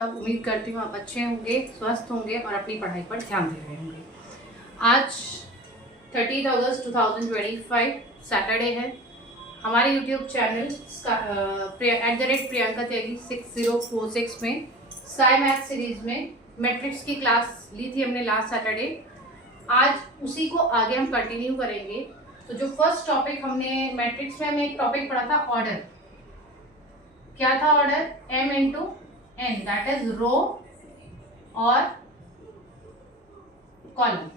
अब उम्मीद करती हूँ आप अच्छे होंगे, स्वस्थ होंगे और अपनी पढ़ाई पर ध्यान दे रहे होंगे। आज 30 अगस्त 2025 सैटरडे है। हमारे यूट्यूब चैनल @प्रियंका त्यागी 6046 में स्काई मैथ सीरीज में मैट्रिक्स की क्लास ली थी हमने लास्ट सैटरडे। आज उसी को आगे हम कंटिन्यू करेंगे। तो जो फर्स्ट टॉपिक हमने मैट्रिक्स में, हमें एक टॉपिक पढ़ा था ऑर्डर। क्या था order? m into n, that is row और कॉलम।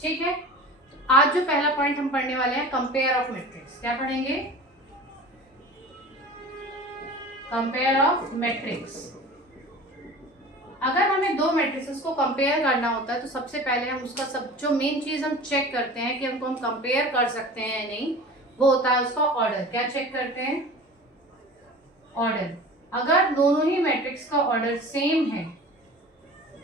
ठीक है, तो आज जो पहला पॉइंट हम पढ़ने वाले हैं, कंपेयर ऑफ मैट्रिक्स। क्या पढ़ेंगे? Compare of matrix. अगर हमें दो मैट्रिक्स को कंपेयर करना होता है तो सबसे पहले हम उसका जो मेन चीज हम चेक करते हैं कि हमको हम कंपेयर कर सकते हैं या नहीं, वो होता है उसका ऑर्डर। क्या चेक करते हैं? ऑर्डर। अगर दोनों ही मैट्रिक्स का ऑर्डर सेम है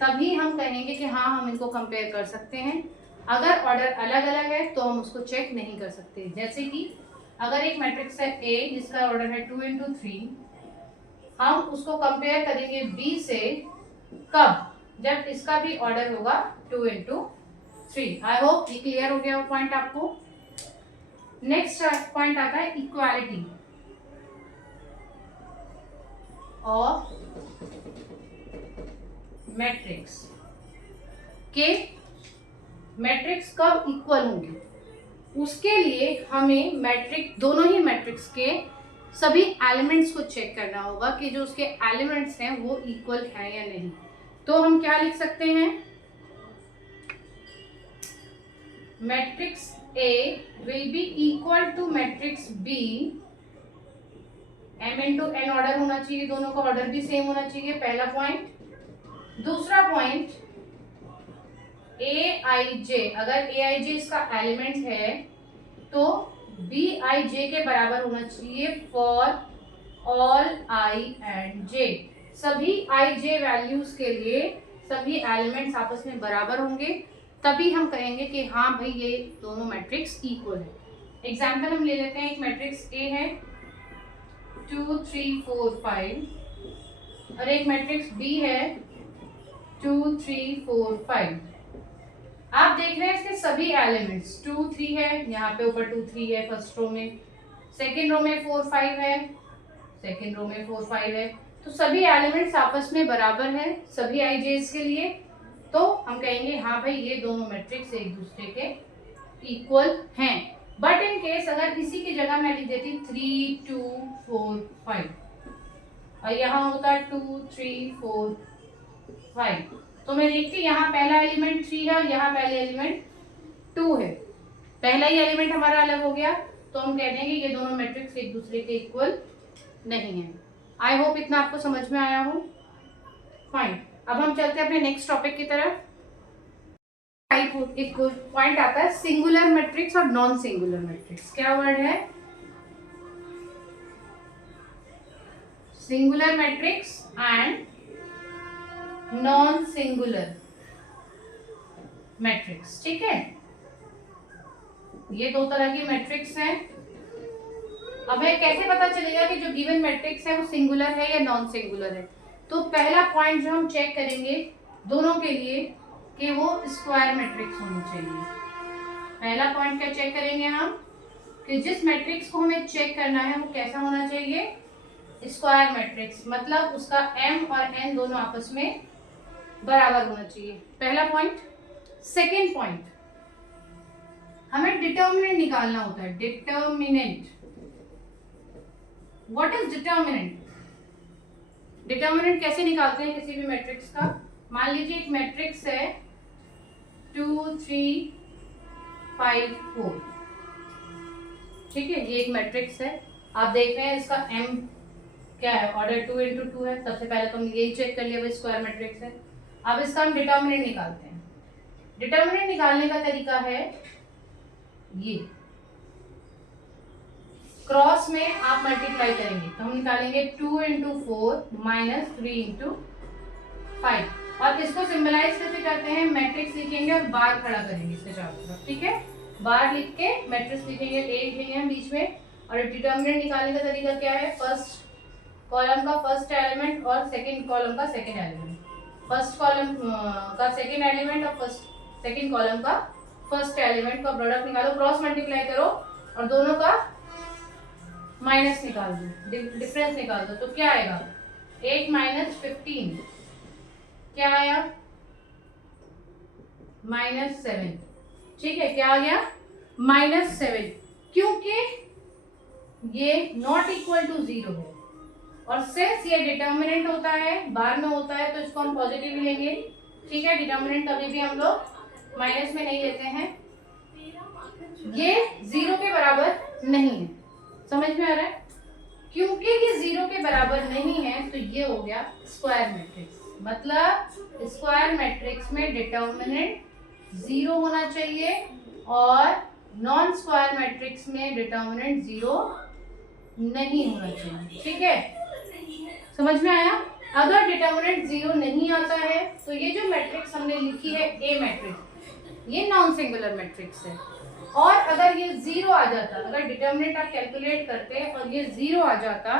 तभी हम कहेंगे कि हाँ हम इनको कंपेयर कर सकते हैं। अगर ऑर्डर अलग अलग है तो हम उसको चेक नहीं कर सकते। जैसे कि अगर एक मैट्रिक्स है A जिसका ऑर्डर है 2 इंटू 3, हम उसको कंपेयर करेंगे B से कब? जब इसका भी ऑर्डर होगा 2 इंटू 3। आई होप ये क्लियर हो गया वो पॉइंट आपको। नेक्स्ट पॉइंट आता है इक्वालिटी ऑफ मैट्रिक्स। के मैट्रिक्स कब इक्वल होंगे, उसके लिए हमें मैट्रिक्स, दोनों ही मैट्रिक्स के सभी एलिमेंट्स को चेक करना होगा कि जो उसके एलिमेंट्स हैं वो इक्वल है या नहीं। तो हम क्या लिख सकते हैं? Matrix A will be equal to matrix B। m into n order होना चाहिए, दोनों का ऑर्डर भी सेम होना चाहिए, पहला पॉइंट। दूसरा पॉइंट Aij, अगर Aij इसका एलिमेंट है तो Bij के बराबर होना चाहिए for all I and J। सभी Ij वैल्यूज के लिए सभी एलिमेंट्स आपस में बराबर होंगे, तभी हम कहेंगे कि हाँ भाई ये दोनों मैट्रिक्स इक्वल है। एग्जाम्पल हम ले लेते हैं। एक मैट्रिक्स A है 2 3 4 5 और एक मैट्रिक्स B है 2 3 4 5। आप देख रहे हैं इसके सभी एलिमेंट्स 2 3 है, यहाँ पे ऊपर 2 3 है फर्स्ट रो में, सेकेंड रो में 4 5 है, सेकेंड रो में 4 5 है। तो सभी एलिमेंट्स आपस में बराबर है सभी आईजेस के लिए, तो हम कहेंगे हाँ भाई ये दोनों मैट्रिक्स एक दूसरे के इक्वल हैं। बट इन केस अगर इसी की जगह मैं लिख देती 3 2 4 5 और यहाँ होता 2 3 4 5, तो मैं देखती यहाँ पहला एलिमेंट 3 है और यहाँ पहले एलिमेंट 2 है, पहला ही एलिमेंट हमारा अलग हो गया, तो हम कह देंगे ये दोनों मैट्रिक्स एक दूसरे के इक्वल नहीं है। आई होप इतना आपको समझ में आया हो। फाइन, अब हम चलते हैं अपने नेक्स्ट टॉपिक की तरफ। एक पॉइंट आता है सिंगुलर मैट्रिक्स और नॉन सिंगुलर मैट्रिक्स। क्या वर्ड है? Singular matrix and non singular matrix. ठीक है, ये दो तरह की मैट्रिक्स हैं। अब हमें कैसे पता चलेगा कि जो गिवन मैट्रिक्स है वो सिंगुलर है या नॉन सिंगुलर है? तो पहला पॉइंट जो हम चेक करेंगे दोनों के लिए कि वो स्क्वायर मैट्रिक्स होनी चाहिए। पहला पॉइंट क्या चेक करेंगे हम कि जिस मैट्रिक्स को हमें चेक करना है वो कैसा होना चाहिए? स्क्वायर मैट्रिक्स, मतलब उसका m और n दोनों आपस में बराबर होना चाहिए, पहला पॉइंट। सेकेंड पॉइंट, हमें डिटर्मिनेंट निकालना होता है। Determinant, what is determinant? Determinant कैसे निकालते हैं किसी भी मैट्रिक्स का? मान लीजिए एक मैट्रिक्स है 2 3 5 4, ठीक है, ये एक मैट्रिक्स है। आप देख रहे हैं इसका m क्या है? ऑर्डर 2 इंटू 2 है। सबसे पहले तो हम यही चेक कर लिया वो स्क्वायर मैट्रिक्स है। अब इसका हम डिटर्मिनेंट निकालते हैं। डिटर्मिनेंट निकालने का तरीका है ये, क्रॉस में आप मल्टीप्लाई करेंगे तो हम निकालेंगे 2 इंटू 4 माइनस 3 इंटू 5 और इसको सिंबलाइज कैसे करते हैं? मैट्रिक्स लिखेंगे और बार खड़ा करेंगे इसके चारों तरफ। ठीक है, बार लिख के मैट्रिक्स लिखेंगे, ए लिखेंगे हम बीच में। और डिटर्मिनेंट निकालने का तरीका क्या है? फर्स्ट कॉलम का फर्स्ट एलिमेंट और सेकंड कॉलम का सेकंड एलिमेंट, फर्स्ट कॉलम का सेकंड एलिमेंट और सेकंड कॉलम का फर्स्ट एलिमेंट का प्रोडक्ट निकालो, क्रॉस मल्टीप्लाई करो और दोनों का माइनस निकाल दो, डिफरेंस निकाल दो। तो क्या आएगा 8 माइनस 15 क्या आया -7। ठीक है, क्या आ गया -7, क्योंकि ये नॉट इक्वल टू 0 है और सिंस ये डिटर्मिनेंट होता है, बार में होता है, तो इसको हम पॉजिटिव लेंगे। ठीक है, डिटर्मिनेंट कभी भी हम लोग माइनस में नहीं लेते हैं। ये 0 के बराबर नहीं है, समझ में आ रहा है? क्योंकि ये 0 के बराबर नहीं है तो ये हो गया स्क्वायर मैट्रिक्स। मतलब स्क्वायर मैट्रिक्स में डिटर्मिनेंट 0 होना चाहिए और नॉन स्क्वायर मैट्रिक्स में डिटर्मिनेंट 0 नहीं होना चाहिए। ठीक है, समझ में आया? अगर डिटर्मिनेंट 0 नहीं आता है तो ये जो मैट्रिक्स हमने लिखी है ए मैट्रिक्स, ये नॉन सिंगुलर मैट्रिक्स है। और अगर ये 0 आ जाता, अगर डिटर्मिनेंट आप कैलकुलेट करते हैं और ये 0 आ जाता,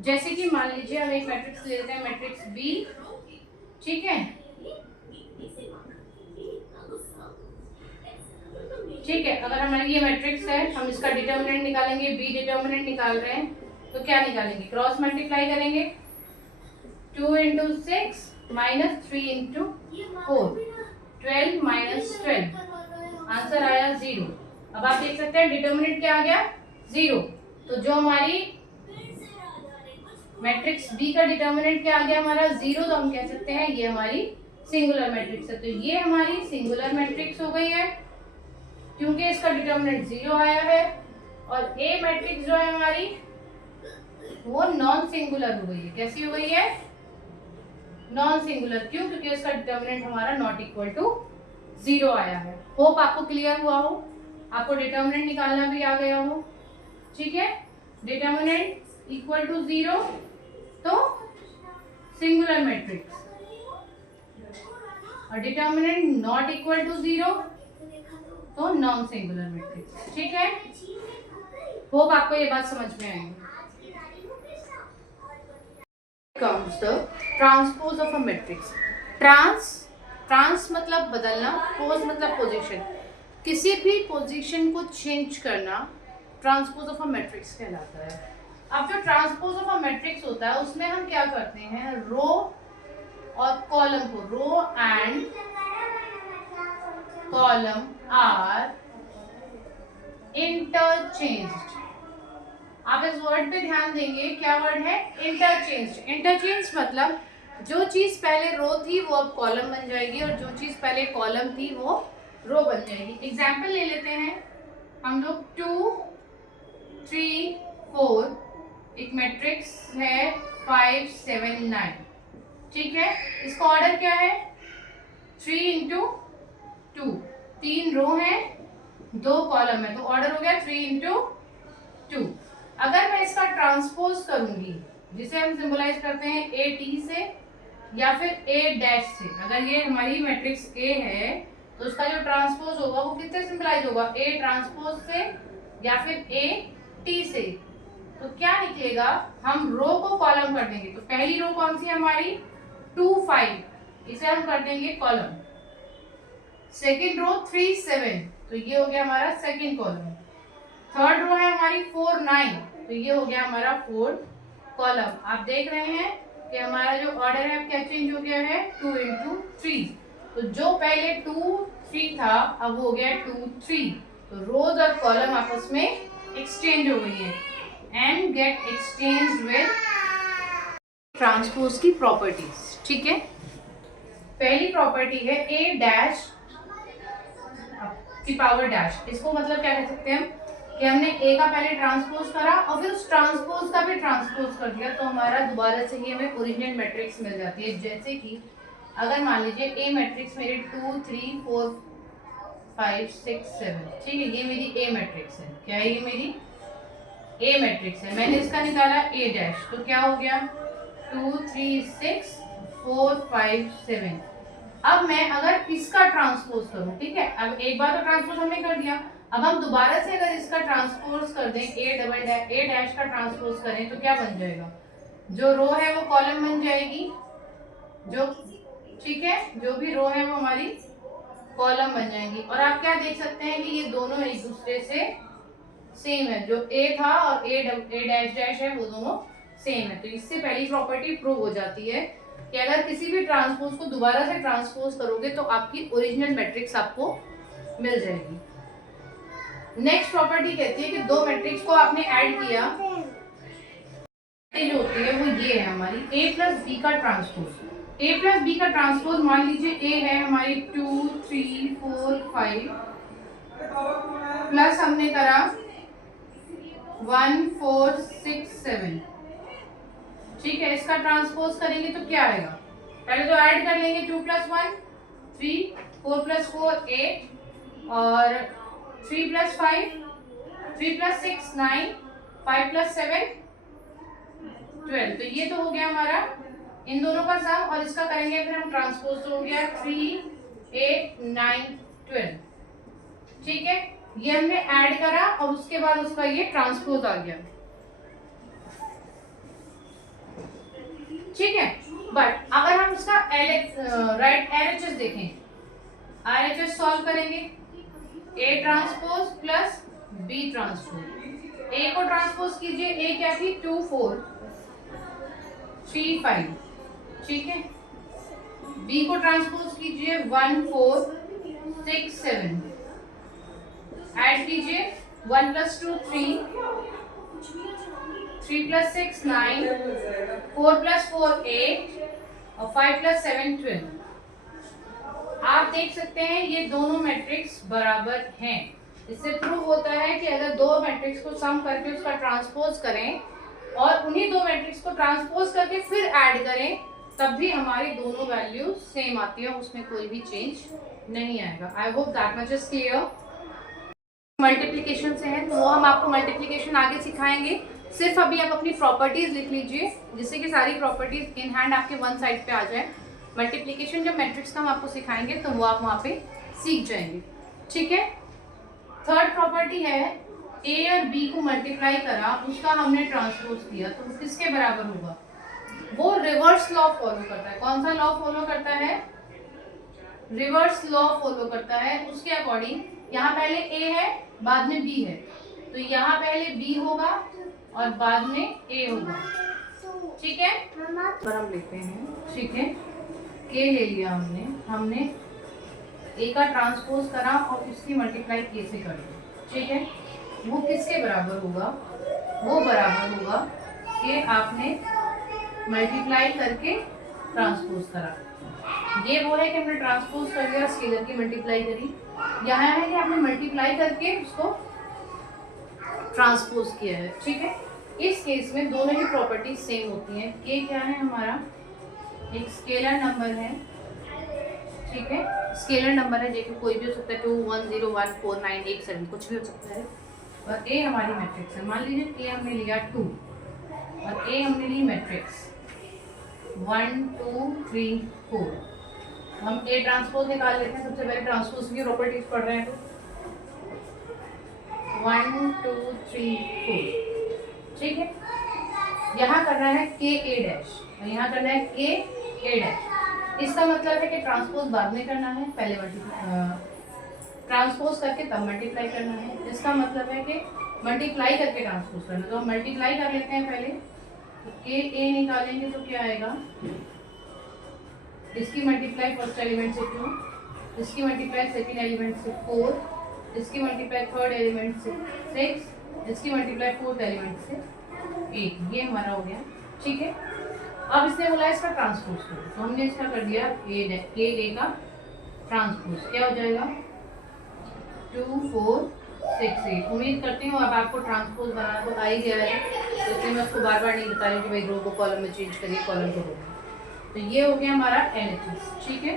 जैसे कि मान लीजिए हम एक मैट्रिक्स ले लेते हैं, मैट्रिक्स बी। ठीक है, ठीक है, अगर हमारी ये मैट्रिक्स है, हम इसका डिटर्मिनेंट निकालेंगे, बी डिटर्मिनेंट निकाल रहे हैं, तो क्या निकालेंगे? क्रॉस मल्टीप्लाई करेंगे, 2 into 6 minus 3 into 4, 12 minus 12, answer आया 0। अब आप देख सकते हैं डिटर्मिनेंट क्या आ गया 0। तो जो हमारी मैट्रिक्स बी का डिटर्मिनेंट क्या आ गया हमारा 0, तो हम कह सकते हैं ये हमारी सिंगुलर मैट्रिक्स है। तो ये हमारी सिंगुलर मैट्रिक्स हो गई है क्योंकि इसका डिटर्मिनेंट 0 आया है। और ए मैट्रिक्स जो है हमारी वो नॉन सिंगुलर हो गई है। कैसी हो गई है? Non singular. क्यों? क्योंकि इसका डिटर्मिनेंट हमारा नॉट इक्वल टू 0 आया है। होप आपको क्लियर हुआ हो, आपको डिटर्मिनेंट निकालना भी आ गया हो। ठीक है, डिटर्मिनेंट इक्वल टू 0 तो सिंगुलर मैट्रिक्स, और डिटर्मिनेंट नॉट इक्वल टू 0 तो नॉन सिंगुलर मैट्रिक्स। ठीक है, होप आपको ये बात समझ में आएगी। comes the transpose of a matrix. Trans मतलब बदलना, पोज मतलब पोजीशन, किसी भी पोजीशन को चेंज करना ट्रांसपोज ऑफ अ मैट्रिक्स कहलाता है। अब जो ट्रांसपोज ऑफ अ मैट्रिक्स होता है उसमें हम क्या करते हैं, रो और कॉलम को, row and column are interchanged. आप इस वर्ड पे ध्यान देंगे, क्या वर्ड है? इंटरचेंज। इंटरचेंज मतलब जो चीज पहले रो थी वो अब कॉलम बन जाएगी और जो चीज पहले कॉलम थी वो रो बन जाएगी। एग्जाम्पल ले लेते हैं हम लोग, 2 3 4, एक मैट्रिक्स है 5 7 9। ठीक है, इसका ऑर्डर क्या है? 3 इंटू 2, 3 रो है 2 कॉलम है, तो ऑर्डर हो गया 3 इंटू 2। अगर मैं इसका ट्रांसपोज करूंगी, जिसे हम सिंबलाइज करते हैं ए टी से या फिर ए डैश से, अगर ये हमारी मैट्रिक्स ए है तो उसका जो ट्रांसपोज होगा वो किससे सिंबलाइज होगा? ए ट्रांसपोज से या फिर ए टी से। तो क्या निकलेगा? हम रो को कॉलम कर देंगे। तो पहली रो कौन सी है हमारी? 2 5, इसे हम कर देंगे कॉलम। सेकेंड रो 3 7, तो ये हो गया हमारा सेकेंड कॉलम। थर्ड रो है हमारी 4 9, तो ये हो गया हमारा फोर्थ कॉलम। आप देख रहे हैं कि हमारा जो ऑर्डर है क्या चेंज हो गया है? 2 इंटू 3। तो जो पहले 2 3 था अब हो गया 2 3। तो रोज और कॉलम आपस में एक्सचेंज हो गई है and get exchange with transpose की प्रॉपर्टीज। ठीक है, पहली प्रॉपर्टी है ए डैश की पावर डैश। इसको मतलब क्या कह सकते हैं कि हमने ए का पहले ट्रांसपोज करा और फिर उस ट्रांसपोज का भी ट्रांसपोज कर दिया, तो हमारा दोबारा से ही हमें ओरिजिनल मैट्रिक्स मिल जाती है। जैसे कि अगर मान लीजिए ए मैट्रिक्स मेरी 2 3 4 5 6 7, ठीक है, ये मेरी ए मैट्रिक्स है। क्या है? ये मेरी ए मैट्रिक्स है। मैंने इसका निकाला ए डैश, तो क्या हो गया? 2 3 6 4 5 7। अब मैं अगर इसका ट्रांसपोज करूं, ठीक है, अब एक बार तो ट्रांसपोज हमने कर दिया, अब हम दोबारा से अगर इसका ट्रांसपोज कर दें, ए डैश का ट्रांसपोज करें तो क्या बन जाएगा? जो रो है वो कॉलम बन जाएगी, जो ठीक है, जो भी रो है वो हमारी कॉलम बन जाएंगी। और आप क्या देख सकते हैं कि ये दोनों एक दूसरे से सेम है, जो ए था और ए डैश डैश है वो दोनों सेम है। तो इससे पहली प्रॉपर्टी प्रूव हो जाती है कि अगर किसी भी ट्रांसपोज को दोबारा से ट्रांसपोज करोगे तो आपकी ओरिजिनल मैट्रिक्स आपको मिल जाएगी। नेक्स्ट प्रॉपर्टी कहती है कि दो मैट्रिक्स को आपने ऐड किया, जो होती है वो ये है हमारी a प्लस बी का ट्रांसपोज। a प्लस बी का ट्रांसपोज मान लीजिए a है हमारी 2 3 4 5 प्लस हमने करा 1 4 6 7। ठीक है, इसका ट्रांसपोज करेंगे तो क्या आएगा, पहले तो ऐड कर लेंगे 2 प्लस 1 3, 4 प्लस 4 8 और 3 प्लस 5 3 प्लस 6 9 5 प्लस 7 12। तो ये तो हो गया हमारा इन दोनों का सम, और इसका करेंगे फिर हम ट्रांसपोज, तो हो गया 3 8 9 12। ठीक है, ये हमने ऐड करा और उसके बाद उसका ये ट्रांसपोज आ गया। ठीक है, बट अगर हम इसका राइट एलएचएस देखें, आरएचएस सॉल्व करेंगे, A transpose plus B transpose. A को ट्रांसपोज कीजिए, ए क्या थी 2 4 3 5। ठीक है, बी को ट्रांसपोज कीजिए 1 4 6 7। ऐड कीजिए 1 प्लस 2 3 3 प्लस 6 9 4 प्लस 4 8 और 5 प्लस 7 12। आप देख सकते हैं ये दोनों मैट्रिक्स बराबर हैं। इससे प्रूव होता है कि अगर दो मैट्रिक्स को सम करके उसका ट्रांसपोज करें और उन्हीं दो मैट्रिक्स को ट्रांसपोज करके फिर ऐड करें, तब भी हमारी दोनों वैल्यू सेम आती है, उसमें कोई भी चेंज नहीं आएगा। I hope that much is clear. Multiplication से है तो वो हम आपको मल्टीप्लिकेशन आगे सिखाएंगे। सिर्फ अभी आप अपनी प्रॉपर्टीज लिख लीजिए, जिससे कि सारी प्रॉपर्टीज इन हैंड आपके वन साइड पे आ जाए। मल्टीप्लिकेशन जब मैट्रिक्स का हम आपको सिखाएंगे तो वो आप वहाँ पे सीख जाएंगे। ठीक है, थर्ड प्रॉपर्टी है ए और बी को मल्टीप्लाई करा, उसका हमने ट्रांसपोज किया, तो किसके बराबर होगा, वो रिवर्स लॉ फॉलो करता है। कौन सा लॉ फॉलो करता है, रिवर्स लॉ फॉलो करता है। उसके अकॉर्डिंग यहाँ पहले ए है बाद में बी है, तो यहाँ पहले बी होगा और बाद में ए होगा। ठीक है, पर हम लेते हैं। ठीक है, के ले लिया हमने ए का ट्रांसपोज करा और उसकी मल्टीप्लाई के से कर दी। ठीक है, वो किसके बराबर होगा, वो बराबर होगा कि आपने मल्टीप्लाई करके ट्रांसपोज करा। ये वो है कि हमने ट्रांसपोज कर दिया, स्केलर की मल्टीप्लाई करी। यहाँ है कि आपने मल्टीप्लाई करके उसको ट्रांसपोज किया है। ठीक है, इस केस में दोनों की प्रॉपर्टी सेम होती हैं। के क्या है हमारा, एक स्केलर नंबर है। ठीक है, स्केलर नंबर है, जो कोई भी हो सकता है, 2 1 0 1 4 9 8 7 कुछ भी हो सकता है। और ए हमारी मैट्रिक्स है। मान लीजिए ए हमने लिया 2 और ए हमने ली मैट्रिक्स 1 2 3 4। हम ए ट्रांसपोज निकाल लेते हैं। सबसे पहले ट्रांसपोज की प्रॉपर्टीज पढ़ रहे हैं तो 1 2 3 4। ठीक है, यहाँ करना है के ए डैश और यहाँ करना है के ए डैश। इसका मतलब है कि ट्रांसपोज बाद में करना है, पहले ट्रांसपोज करके तब मल्टीप्लाई करना है। इसका मतलब है कि मल्टीप्लाई करके ट्रांसपोज करना। तो हम मल्टीप्लाई कर लेते हैं पहले, तो के ए निकालेंगे तो क्या आएगा, इसकी मल्टीप्लाई फर्स्ट एलिमेंट से 2, इसकी मल्टीप्लाई सेकंड एलिमेंट से 4, इसकी मल्टीप्लाई थर्ड एलिमेंट से 6, इसकी मल्टीप्लाई फोर्थ एलिमेंट से 8। ये हमारा हो गया। ठीक है, अब इसने बोला इसका ट्रांसपोज करो, तो हमने इसका कर दिया ए का ट्रांसपोज। क्या हो जाएगा 2 4 6 8। उम्मीद करती हूँ अब आपको ट्रांसपोज बनाना तो आ ही गया है, तो इसलिए मैं उसको बार बार नहीं बता रही कि भाई रो को कॉलम में चेंज करिए, कॉलम को रो। तो ये हो गया हमारा एलएचएस। ठीक है,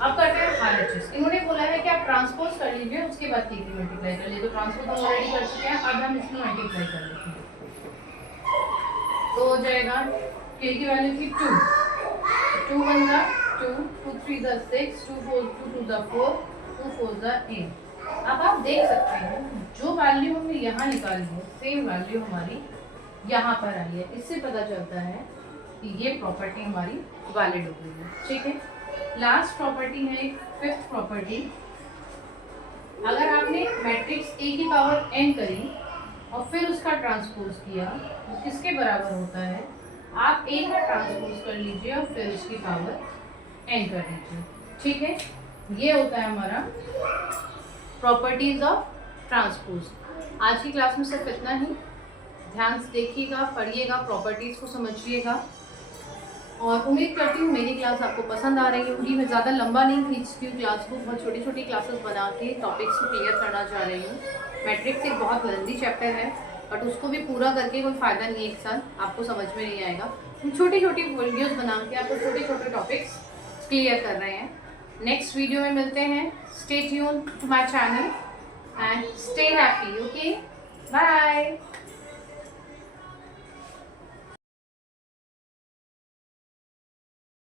अब करते हैं आरएचएस। इन्होंने बोला है कि आप ट्रांसपोज कर लीजिए, उसके बाद के की मल्टीप्लाई कर लीजिए। तो ट्रांसपोज हम ऑलरेडी कर चुके हैं, अब हम इसमें मल्टीप्लाई कर लेते हैं। तो हो जाएगा के की वैल्यू थी 2, 2 1 दा 2, 2 3 दा 6, 2 4 2 2 दा 4, 2 4 दा 8। अब आप देख सकते हैं जो वैल्यू हमने यहाँ निकाली है सेम वैल्यू हमारी यहाँ पर आई है। इससे पता चलता है कि ये प्रॉपर्टी हमारी वैलिड हो गई है। ठीक है, लास्ट प्रॉपर्टी है फिफ्थ प्रॉपर्टी। अगर आपने मैट्रिक्स ए की पावर n करी और फिर उसका ट्रांसपोज किया तो किसके बराबर होता है? आप ए का ट्रांसपोज कर लीजिए और फिर उसकी पावर n कर लीजिए। ठीक है, ये होता है हमारा प्रॉपर्टीज ऑफ ट्रांसपोज। आज की क्लास में सिर्फ इतना ही। ध्यान से देखिएगा, पढ़िएगा, प्रॉपर्टीज को समझिएगा और उम्मीद करती हूँ मेरी क्लास आपको पसंद आ रही होगी। मैं ज़्यादा लंबा नहीं खींचती हूँ क्लास को, बहुत छोटी छोटी क्लासेस बना के टॉपिक्स को क्लियर करना चाह रही हूँ। मैट्रिक्स एक बहुत लेंथी चैप्टर है, बट उसको भी पूरा करके कोई फ़ायदा नहीं है, एक साथ आपको समझ में नहीं आएगा। हम छोटी छोटी वीडियोज़ बना के आपको छोटे छोटे टॉपिक्स क्लियर कर रहे हैं। नेक्स्ट वीडियो में मिलते हैं। Stay tune to my channel and stay happy. Okay, bye.